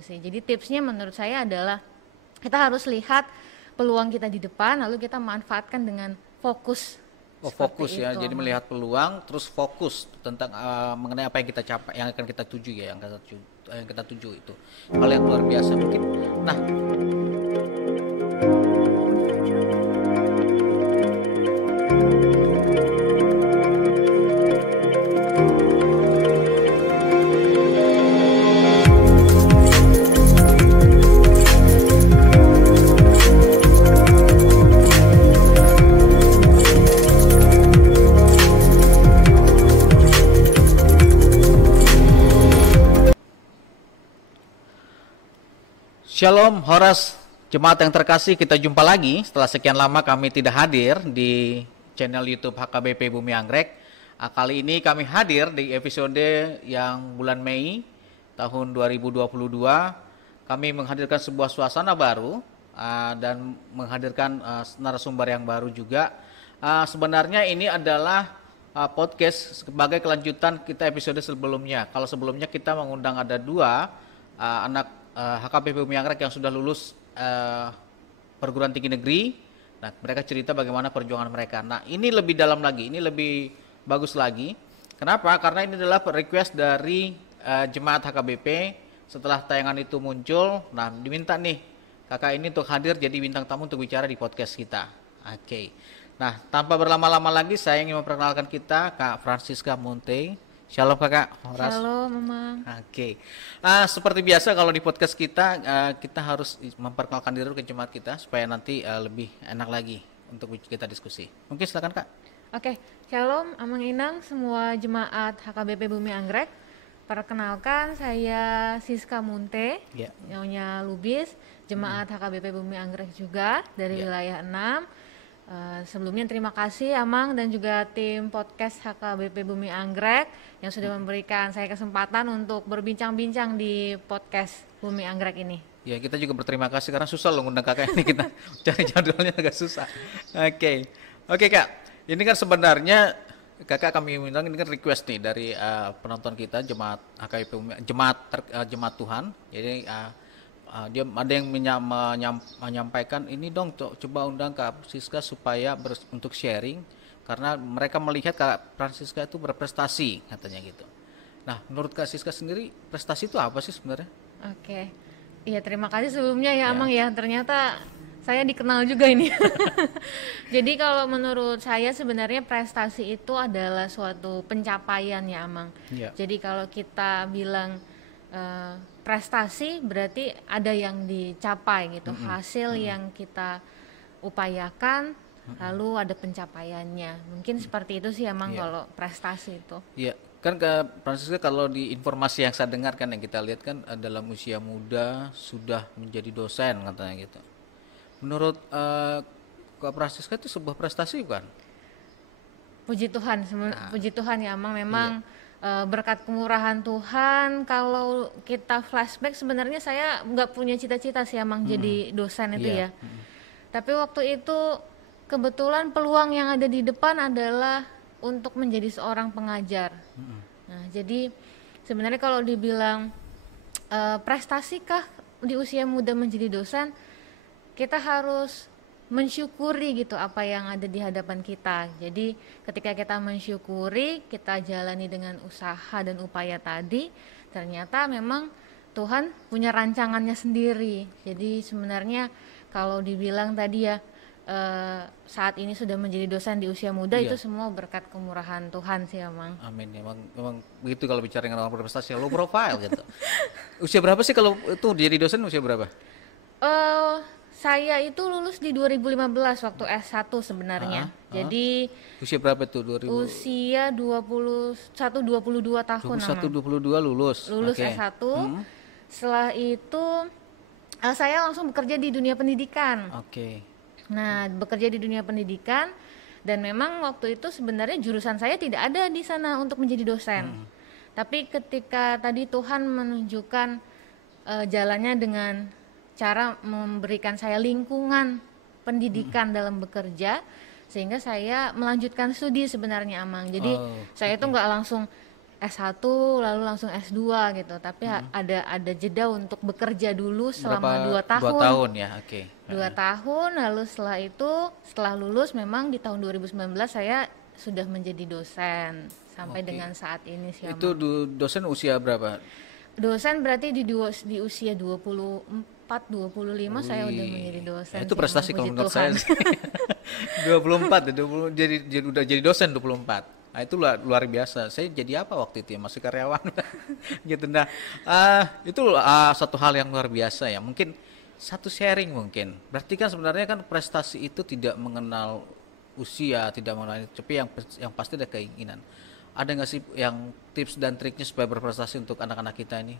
sih. Jadi tipsnya menurut saya adalah kita harus lihat peluang kita di depan, lalu kita manfaatkan dengan fokus. Fokus ya, jadi melihat peluang, terus fokus tentang mengenai apa yang kita capai, yang akan kita tuju ya, yang kita tuju itu hal yang luar biasa mungkin. Nah, Shalom Horas, jemaat yang terkasih, kita jumpa lagi setelah sekian lama kami tidak hadir di channel YouTube HKBP Bumi Anggrek. Kali ini kami hadir di episode yang bulan Mei tahun 2022. Kami menghadirkan sebuah suasana baru dan menghadirkan narasumber yang baru juga. Sebenarnya ini adalah podcast sebagai kelanjutan kita episode sebelumnya. Kalau sebelumnya kita mengundang ada dua anak HKBP Bumi Anggrek yang sudah lulus perguruan tinggi negeri. Nah, mereka cerita bagaimana perjuangan mereka. Nah, ini lebih dalam lagi, ini lebih bagus lagi. Kenapa? Karena ini adalah request dari jemaat HKBP. Setelah tayangan itu muncul, nah diminta nih kakak ini untuk hadir jadi bintang tamu untuk bicara di podcast kita. Oke. Nah, tanpa berlama-lama lagi, saya ingin memperkenalkan kita Kak Francisca Monte. Shalom kakak. Horas. Shalom Mama. Oke. Seperti biasa kalau di podcast kita, kita harus memperkenalkan diri ke jemaat kita supaya nanti lebih enak lagi untuk kita diskusi. Mungkin silakan kak. Oke, Shalom Amang Inang semua jemaat HKBP Bumi Anggrek. Perkenalkan saya Siska Munte, nyonya Lubis, jemaat HKBP Bumi Anggrek juga dari wilayah 6. Sebelumnya terima kasih Amang dan juga tim podcast HKBP Bumi Anggrek yang sudah memberikan saya kesempatan untuk berbincang-bincang di podcast Bumi Anggrek ini. Ya, kita juga berterima kasih karena susah loh ngundang kakak ini, kita cari jadwalnya agak susah. Oke kak, ini kan sebenarnya kakak kami undang ini kan request nih dari penonton kita jemaat HKBP Bumi, jemaat Tuhan. Jadi dia ada yang menyampaikan ini dong, coba undang Kak Francisca supaya untuk sharing karena mereka melihat Kak Francisca itu berprestasi katanya gitu. Nah, menurut Kak Francisca sendiri prestasi itu apa sih sebenarnya? Oke, iya terima kasih sebelumnya ya Amang ya, ternyata saya dikenal juga ini. Jadi kalau menurut saya sebenarnya prestasi itu adalah suatu pencapaian ya Amang. Jadi kalau kita bilang prestasi berarti ada yang dicapai gitu, hasil yang kita upayakan lalu ada pencapaiannya. Mungkin seperti itu sih emang kalau prestasi itu. Iya, kan Kak Francisca kalau di informasi yang saya dengar kan yang kita lihat kan dalam usia muda sudah menjadi dosen katanya gitu. Menurut Kak Francisca itu sebuah prestasi bukan? Puji Tuhan, puji Tuhan ya emang memang berkat kemurahan Tuhan. Kalau kita flashback sebenarnya saya nggak punya cita-cita sih emang jadi dosen itu ya. Tapi waktu itu kebetulan peluang yang ada di depan adalah untuk menjadi seorang pengajar. Nah, jadi sebenarnya kalau dibilang prestasikah di usia muda menjadi dosen, kita harus mensyukuri gitu apa yang ada di hadapan kita. Jadi ketika kita mensyukuri, kita jalani dengan usaha dan upaya tadi, ternyata memang Tuhan punya rancangannya sendiri. Jadi sebenarnya kalau dibilang tadi ya saat ini sudah menjadi dosen di usia muda, itu semua berkat kemurahan Tuhan sih emang. Amin. Memang begitu kalau bicara dengan orang berprestasi, low profile gitu. Usia berapa sih kalau itu jadi dosen, usia berapa? Saya itu lulus di 2015 waktu S1 sebenarnya. Jadi usia berapa tuh? Usia 22 tahun. 22 lulus. S1. Setelah itu saya langsung bekerja di dunia pendidikan. Nah, bekerja di dunia pendidikan dan memang waktu itu sebenarnya jurusan saya tidak ada di sana untuk menjadi dosen. Tapi ketika tadi Tuhan menunjukkan jalannya dengan cara memberikan saya lingkungan pendidikan dalam bekerja, sehingga saya melanjutkan studi sebenarnya Amang. Jadi saya itu nggak langsung S1 lalu langsung S2 gitu. Tapi ada jeda untuk bekerja dulu selama 2 tahun. 2 tahun ya, oke. 2 tahun, lalu setelah itu, setelah lulus memang di tahun 2019 saya sudah menjadi dosen sampai dengan saat ini sih. Itu dosen usia berapa? Dosen berarti di usia 24, 25 saya udah menjadi dosen. Itu prestasi kalau menurut saya. 24, udah jadi dosen 24. Nah, itu luar biasa. Saya jadi apa waktu itu ya? Masih karyawan gitu. Nah, itu satu hal yang luar biasa ya. Mungkin satu sharing mungkin. Berarti kan sebenarnya kan prestasi itu tidak mengenal usia, tidak mengenal, tapi yang pasti ada keinginan. Ada nggak sih yang tips dan triknya supaya berprestasi untuk anak-anak kita ini?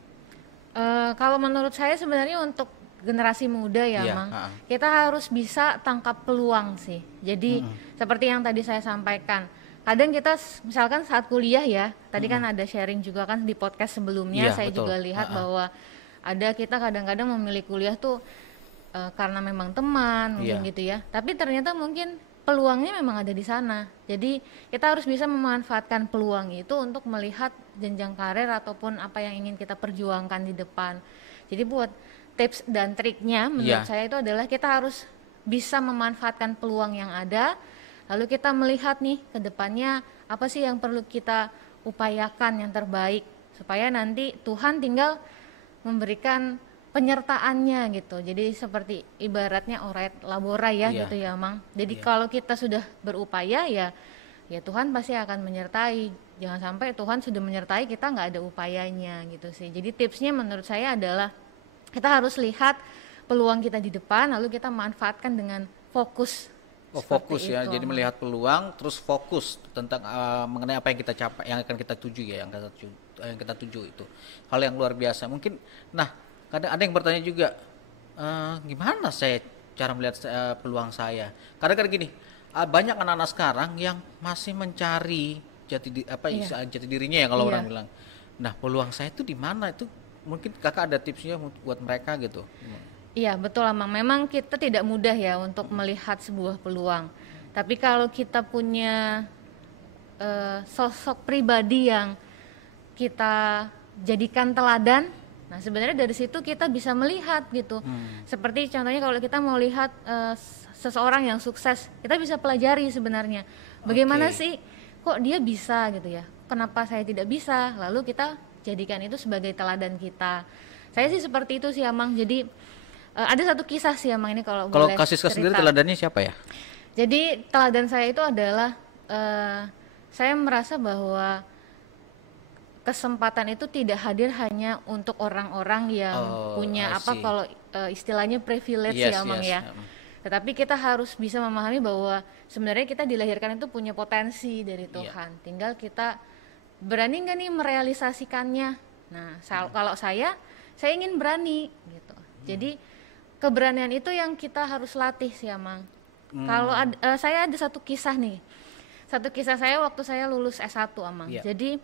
Kalau menurut saya sebenarnya untuk generasi muda ya, Mang, kita harus bisa tangkap peluang sih. Jadi seperti yang tadi saya sampaikan, kadang kita misalkan saat kuliah ya, tadi kan ada sharing juga kan di podcast sebelumnya, saya betul. juga lihat bahwa ada kita kadang-kadang memilih kuliah tuh karena memang teman mungkin gitu ya, tapi ternyata mungkin peluangnya memang ada di sana. Jadi kita harus bisa memanfaatkan peluang itu untuk melihat jenjang karir ataupun apa yang ingin kita perjuangkan di depan. Jadi buat tips dan triknya menurut saya itu adalah kita harus bisa memanfaatkan peluang yang ada. Lalu kita melihat nih ke depannya apa sih yang perlu kita upayakan yang terbaik supaya nanti Tuhan tinggal memberikan penyertaannya gitu. Jadi seperti ibaratnya oret labora ya gitu ya, Mang. Jadi kalau kita sudah berupaya ya Tuhan pasti akan menyertai. Jangan sampai Tuhan sudah menyertai kita nggak ada upayanya gitu sih. Jadi tipsnya menurut saya adalah kita harus lihat peluang kita di depan lalu kita manfaatkan dengan fokus. Fokus ya, jadi melihat peluang, terus fokus tentang mengenai apa yang kita capai, yang akan kita tuju ya, yang kita tuju itu hal yang luar biasa. Mungkin, nah kadang ada yang bertanya juga, gimana saya cara melihat peluang saya? Kadang-kadang gini, banyak anak-anak sekarang yang masih mencari jati dirinya ya kalau orang bilang. Nah peluang saya itu di mana itu? Mungkin kakak ada tipsnya buat mereka gitu. Iya betul Amang, memang kita tidak mudah ya untuk melihat sebuah peluang. Tapi kalau kita punya sosok pribadi yang kita jadikan teladan, nah sebenarnya dari situ kita bisa melihat gitu. Seperti contohnya kalau kita mau lihat seseorang yang sukses, kita bisa pelajari sebenarnya bagaimana sih kok dia bisa gitu ya, kenapa saya tidak bisa, lalu kita jadikan itu sebagai teladan kita. Saya sih seperti itu sih Amang. Jadi ada satu kisah sih Amang ini kalau boleh Kak Siska sendiri teladannya siapa ya? Jadi teladan saya itu adalah saya merasa bahwa kesempatan itu tidak hadir hanya untuk orang-orang yang punya kalau istilahnya privilege ya Amang ya. Tetapi kita harus bisa memahami bahwa sebenarnya kita dilahirkan itu punya potensi dari Tuhan. Tinggal kita berani nggak nih merealisasikannya. Nah kalau saya ingin berani gitu. Jadi keberanian itu yang kita harus latih sih Amang. Kalau saya ada satu kisah nih. Satu kisah saya waktu saya lulus S1 Amang. Jadi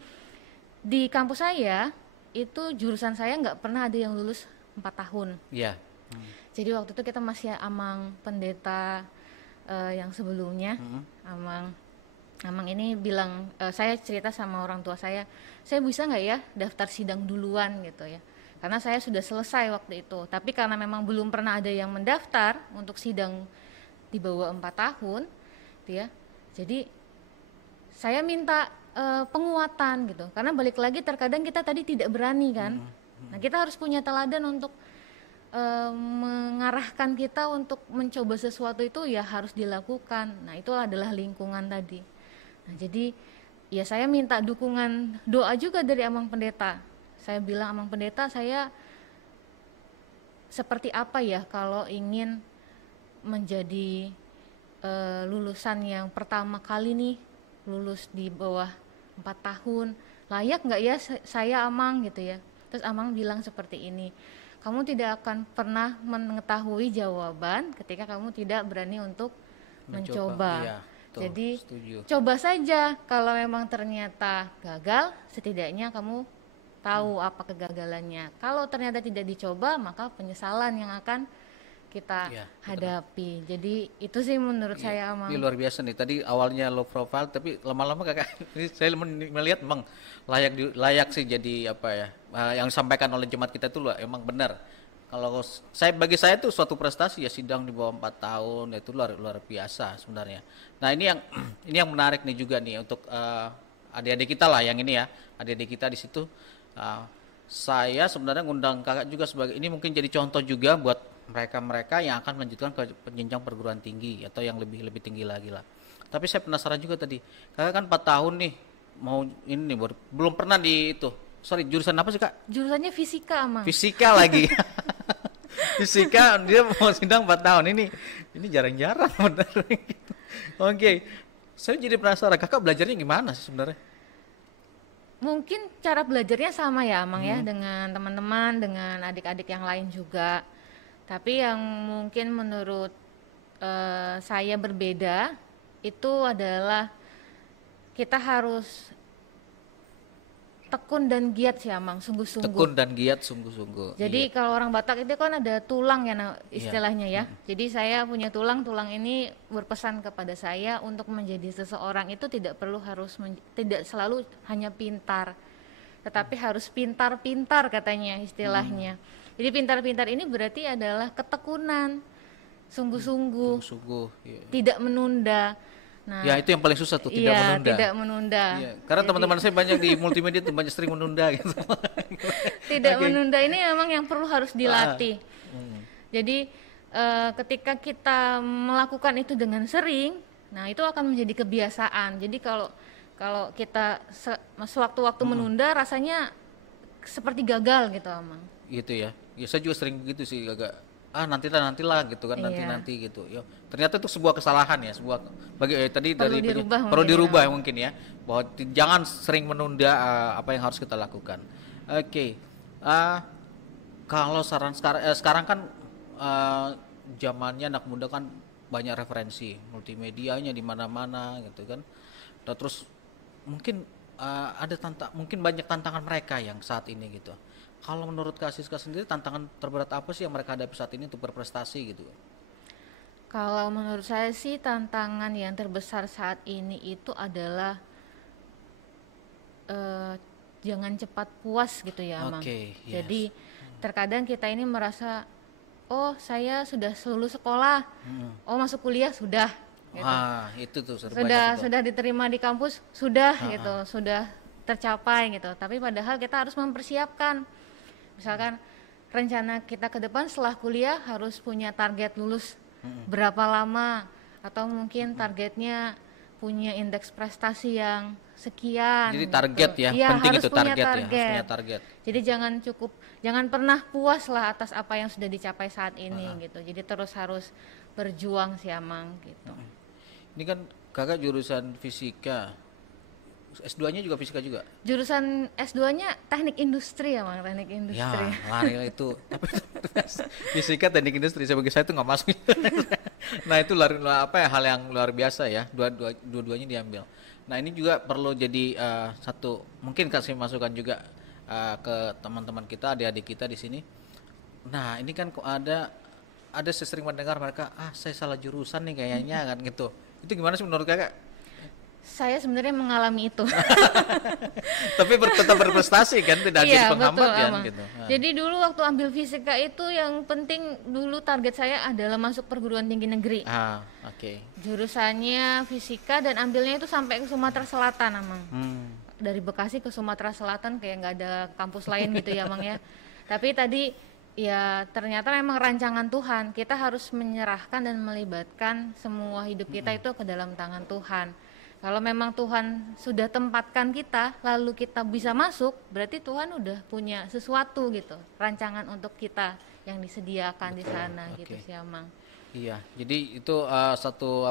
di kampus saya itu jurusan saya nggak pernah ada yang lulus 4 tahun. Jadi waktu itu kita masih Amang pendeta yang sebelumnya. Amang ini bilang, saya cerita sama orang tua saya bisa nggak ya daftar sidang duluan gitu ya. Karena saya sudah selesai waktu itu, tapi karena memang belum pernah ada yang mendaftar untuk sidang di bawah 4 tahun gitu ya. Jadi saya minta penguatan gitu, karena balik lagi terkadang kita tadi tidak berani kan. Nah kita harus punya teladan untuk mengarahkan kita untuk mencoba sesuatu itu ya harus dilakukan. Nah itu adalah lingkungan tadi. Nah jadi ya saya minta dukungan doa juga dari Amang Pendeta. Saya bilang, Amang Pendeta, saya seperti apa ya kalau ingin menjadi lulusan yang pertama kali nih lulus di bawah 4 tahun, layak nggak ya saya Amang gitu ya. Terus Amang bilang seperti ini, kamu tidak akan pernah mengetahui jawaban ketika kamu tidak berani untuk mencoba. Jadi coba saja, kalau memang ternyata gagal, setidaknya kamu tahu apa kegagalannya. Kalau ternyata tidak dicoba, maka penyesalan yang akan kita Iya, hadapi. Jadi itu sih menurut saya Amang. Ini luar biasa nih. Tadi awalnya low profile, tapi lama-lama kakak ini saya melihat emang layak sih jadi apa ya? Yang disampaikan oleh jemaat kita itu emang benar. Kalau bagi saya itu suatu prestasi ya, sidang di bawah 4 tahun itu luar biasa sebenarnya. Nah ini yang ini yang menarik nih juga nih untuk adik-adik kita lah yang ini ya, adik-adik kita di situ. Saya sebenarnya ngundang kakak juga sebagai ini mungkin jadi contoh juga buat mereka-mereka yang akan melanjutkan ke jenjang perguruan tinggi atau yang lebih tinggi lagi lah. Tapi saya penasaran juga tadi, kakak kan 4 tahun nih mau ini nih belum pernah di itu. Sorry, jurusan apa sih kak? Jurusannya fisika Amang. Fisika lagi. Fisika dia mau sidang 4 tahun ini jarang-jarang benar gitu. Oke. Saya jadi penasaran kakak belajarnya gimana sih sebenarnya? Mungkin cara belajarnya sama ya Amang ya, dengan teman-teman, dengan adik-adik yang lain juga. Tapi yang mungkin menurut saya berbeda itu adalah kita harus tekun dan giat sih Amang, sungguh-sungguh. Tekun dan giat sungguh-sungguh. Jadi kalau orang Batak itu kan ada tulang ya istilahnya ya. Jadi saya punya tulang ini berpesan kepada saya untuk menjadi seseorang itu tidak perlu tidak selalu hanya pintar, tetapi harus pintar-pintar katanya istilahnya. Jadi pintar-pintar ini berarti adalah ketekunan, sungguh-sungguh, iya. tidak menunda. Nah, ya itu yang paling susah tuh, tidak menunda. Tidak menunda. Iya, karena teman-teman saya banyak di multimedia tuh banyak sering menunda gitu. Tidak menunda ini memang yang perlu harus dilatih. Jadi ketika kita melakukan itu dengan sering, nah itu akan menjadi kebiasaan. Jadi kalau kita sewaktu-waktu menunda rasanya seperti gagal gitu Amang. Gitu ya. Ya saya juga sering begitu sih, agak nantilah gitu kan, nanti gitu. Ya, ternyata itu sebuah kesalahan ya, tadi perlu dirubah mungkin ya, bahwa jangan sering menunda apa yang harus kita lakukan. Oke. Kalau sekarang kan zamannya anak muda kan banyak referensi multimedianya di mana-mana gitu kan. Dan terus mungkin mungkin banyak tantangan mereka yang saat ini gitu. Kalau menurut Kak Siska sendiri, tantangan terberat apa sih yang mereka hadapi saat ini untuk berprestasi gitu? Kalau menurut saya sih tantangan yang terbesar saat ini itu adalah jangan cepat puas gitu ya Mang. Jadi terkadang kita ini merasa, oh saya sudah lulus sekolah, oh masuk kuliah sudah. Gitu. Itu tuh sudah diterima di kampus sudah gitu, sudah tercapai gitu. Tapi padahal kita harus mempersiapkan. Misalkan rencana kita ke depan setelah kuliah harus punya target lulus berapa lama, atau mungkin targetnya punya indeks prestasi yang sekian. Jadi target gitu. Ya, penting harus itu punya harus punya target. Jadi jangan pernah puas lah atas apa yang sudah dicapai saat ini gitu. Jadi terus harus berjuang sih Amang gitu. Ini kan kakak jurusan fisika. S2-nya juga fisika juga? Jurusan S2-nya teknik industri ya Mang, teknik industri. Ya, lari itu. Tapi fisika teknik industri sebagai saya itu nggak masuk. Nah itu hal yang luar biasa ya, dua-duanya diambil. Nah ini juga perlu jadi satu, mungkin kasih masukan juga ke teman-teman kita, adik-adik kita di sini. Nah ini kan kok ada saya sering mendengar mereka, saya salah jurusan nih kayaknya kan gitu. Itu gimana sih menurut kakak? Saya sebenarnya mengalami itu. Tapi tetap berprestasi kan, tidak jadi penghambat kan gitu. Jadi dulu waktu ambil fisika itu yang penting dulu target saya adalah masuk perguruan tinggi negeri. Jurusannya fisika dan ambilnya itu sampai ke Sumatera Selatan Amang. Dari Bekasi ke Sumatera Selatan kayak nggak ada kampus lain gitu ya Amang ya. Tapi tadi ya ternyata memang rancangan Tuhan. Kita harus menyerahkan dan melibatkan semua hidup kita itu ke dalam tangan Tuhan. Kalau memang Tuhan sudah tempatkan kita, lalu kita bisa masuk, berarti Tuhan udah punya sesuatu gitu, rancangan untuk kita yang disediakan di sana gitu sih Amang. Iya, jadi itu satu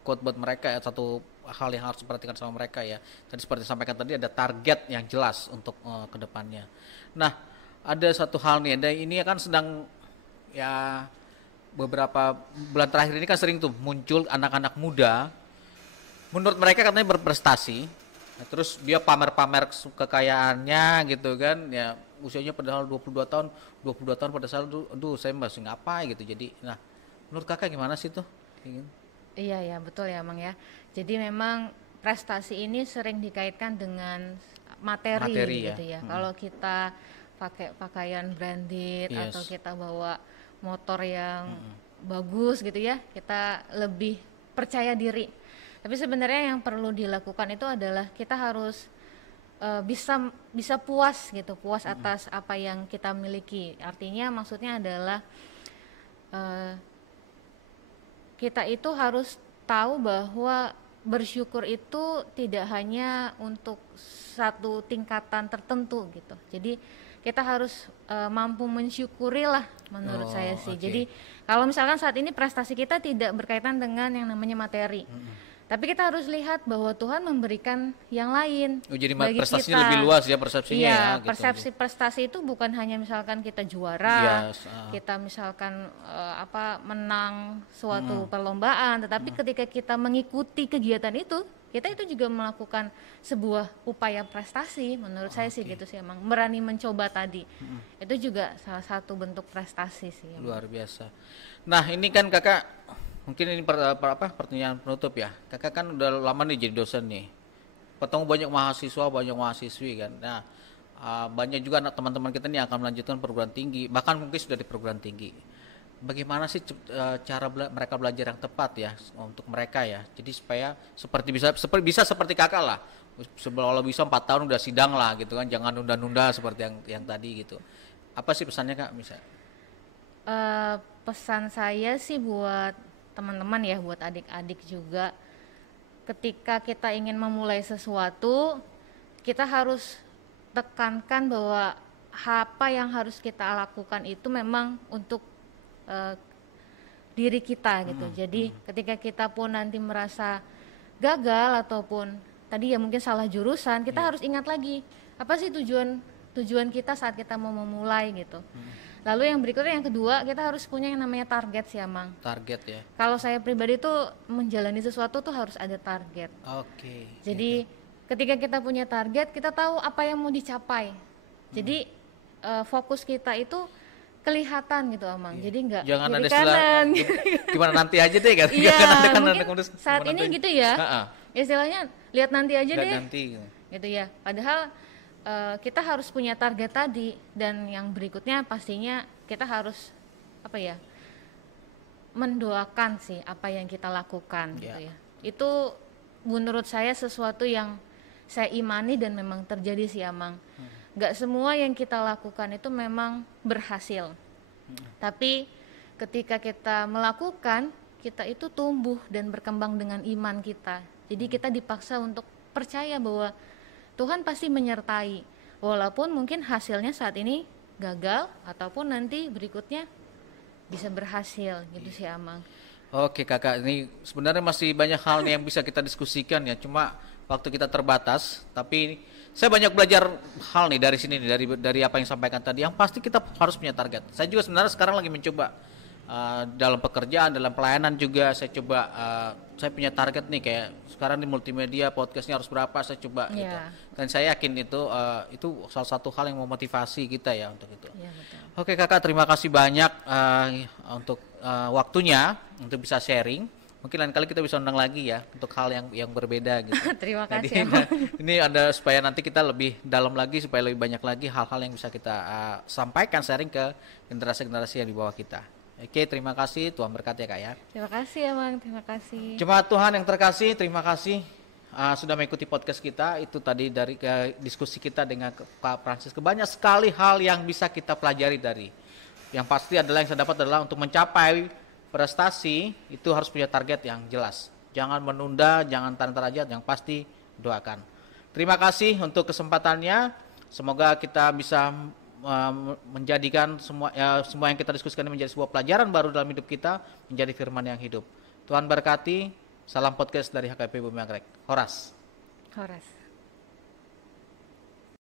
quote buat mereka ya, satu hal yang harus diperhatikan sama mereka ya. Tadi seperti disampaikan tadi ada target yang jelas untuk kedepannya. Nah, ada satu hal nih, ini kan sedang ya beberapa bulan terakhir ini kan sering tuh muncul anak-anak muda. Menurut mereka katanya berprestasi, terus dia pamer-pamer kekayaannya gitu kan, ya usianya padahal 22 tahun, 22 tahun pada saat itu, aduh saya masih ngapain gitu. Jadi, nah, menurut kakak gimana sih tuh? Iya ya, betul ya, Mang ya. Jadi memang prestasi ini sering dikaitkan dengan materi Ya. gitu ya. Kalau kita pakai pakaian branded atau kita bawa motor yang bagus gitu ya, kita lebih percaya diri. Tapi sebenarnya yang perlu dilakukan itu adalah kita harus bisa puas gitu, puas atas apa yang kita miliki. Artinya maksudnya adalah kita itu harus tahu bahwa bersyukur itu tidak hanya untuk satu tingkatan tertentu gitu. Jadi kita harus mampu mensyukuri lah menurut saya sih. Jadi kalau misalkan saat ini prestasi kita tidak berkaitan dengan yang namanya materi. Tapi kita harus lihat bahwa Tuhan memberikan yang lain jadi bagi prestasinya kita. lebih luas ya persepsinya Iya, ya. persepsi prestasi itu bukan hanya misalkan kita juara, kita misalkan menang suatu perlombaan, tetapi ketika kita mengikuti kegiatan itu, kita itu juga melakukan sebuah upaya prestasi. Menurut saya sih gitu sih, emang berani mencoba tadi. Itu juga salah satu bentuk prestasi sih. Luar biasa. Nah, ini kan kakak mungkin ini pertanyaan penutup ya. Kakak kan udah lama nih jadi dosen nih. Ketemu banyak mahasiswa, banyak mahasiswi kan. Nah, banyak juga anak teman-teman kita nih akan melanjutkan perguruan tinggi, bahkan mungkin sudah di perguruan tinggi. Bagaimana sih cara mereka belajar yang tepat ya untuk mereka ya. Jadi supaya bisa seperti kakak lah. Kalau bisa 4 tahun udah sidang lah gitu kan. Jangan nunda-nunda seperti yang tadi gitu. Apa sih pesannya kak bisa? Pesan saya sih buat teman-teman ya, buat adik-adik juga, ketika kita ingin memulai sesuatu, kita harus tekankan bahwa apa yang harus kita lakukan itu memang untuk diri kita gitu. Jadi ketika kita pun nanti merasa gagal ataupun tadi ya mungkin salah jurusan, kita harus ingat lagi apa sih tujuan kita saat kita mau memulai gitu. Lalu yang berikutnya, yang kedua, kita harus punya yang namanya target sih, Amang. Target ya. Kalau saya pribadi tuh menjalani sesuatu tuh harus ada target. Oke. Jadi ketika kita punya target, kita tahu apa yang mau dicapai. Jadi fokus kita itu kelihatan gitu, Amang. Jadi nggak kiri kanan. Gimana nanti aja deh kan. Iya, mungkin saat ini gitu ya. Istilahnya lihat nanti aja deh. Nanti. Gitu ya. Padahal kita harus punya target tadi, dan yang berikutnya pastinya kita harus mendoakan sih apa yang kita lakukan gitu ya. Itu menurut saya sesuatu yang saya imani dan memang terjadi sih, Amang. Gak semua yang kita lakukan itu memang berhasil. Tapi ketika kita melakukan, kita itu tumbuh dan berkembang dengan iman kita. Jadi kita dipaksa untuk percaya bahwa Tuhan pasti menyertai, walaupun mungkin hasilnya saat ini gagal ataupun nanti berikutnya bisa berhasil gitu sih, Amang. Oke kakak, ini sebenarnya masih banyak hal nih yang bisa kita diskusikan ya, cuma waktu kita terbatas. Tapi saya banyak belajar hal nih dari sini nih, dari apa yang sampaikan tadi. Yang pasti kita harus punya target. Saya juga sebenarnya sekarang lagi mencoba dalam pekerjaan, dalam pelayanan juga saya coba. Saya punya target nih, kayak sekarang di multimedia podcastnya harus berapa, saya coba gitu. Dan saya yakin itu salah satu hal yang memotivasi kita ya untuk itu. Betul. Oke kakak, terima kasih banyak untuk waktunya untuk bisa sharing. Mungkin lain kali kita bisa undang lagi ya untuk hal yang berbeda gitu. Terima kasih. Jadi, ini ada supaya nanti kita lebih dalam lagi, supaya lebih banyak lagi hal-hal yang bisa kita sampaikan, sharing ke generasi-generasi yang di bawah kita. Oke, terima kasih. Tuhan berkati ya kak ya. Terima kasih, Amang. Terima kasih. Jemaat Tuhan yang terkasih, terima kasih sudah mengikuti podcast kita. Itu tadi dari diskusi kita dengan Kak Francis. Banyak sekali hal yang bisa kita pelajari dari. Yang pasti adalah yang saya dapat adalah untuk mencapai prestasi itu harus punya target yang jelas. Jangan menunda, jangan taruh aja, yang pasti doakan. Terima kasih untuk kesempatannya. Semoga kita bisa menjadikan semua yang kita diskusikan ini menjadi sebuah pelajaran baru dalam hidup kita, menjadi firman yang hidup. Tuhan berkati. Salam podcast dari HKBP Bumi Anggrek. Horas.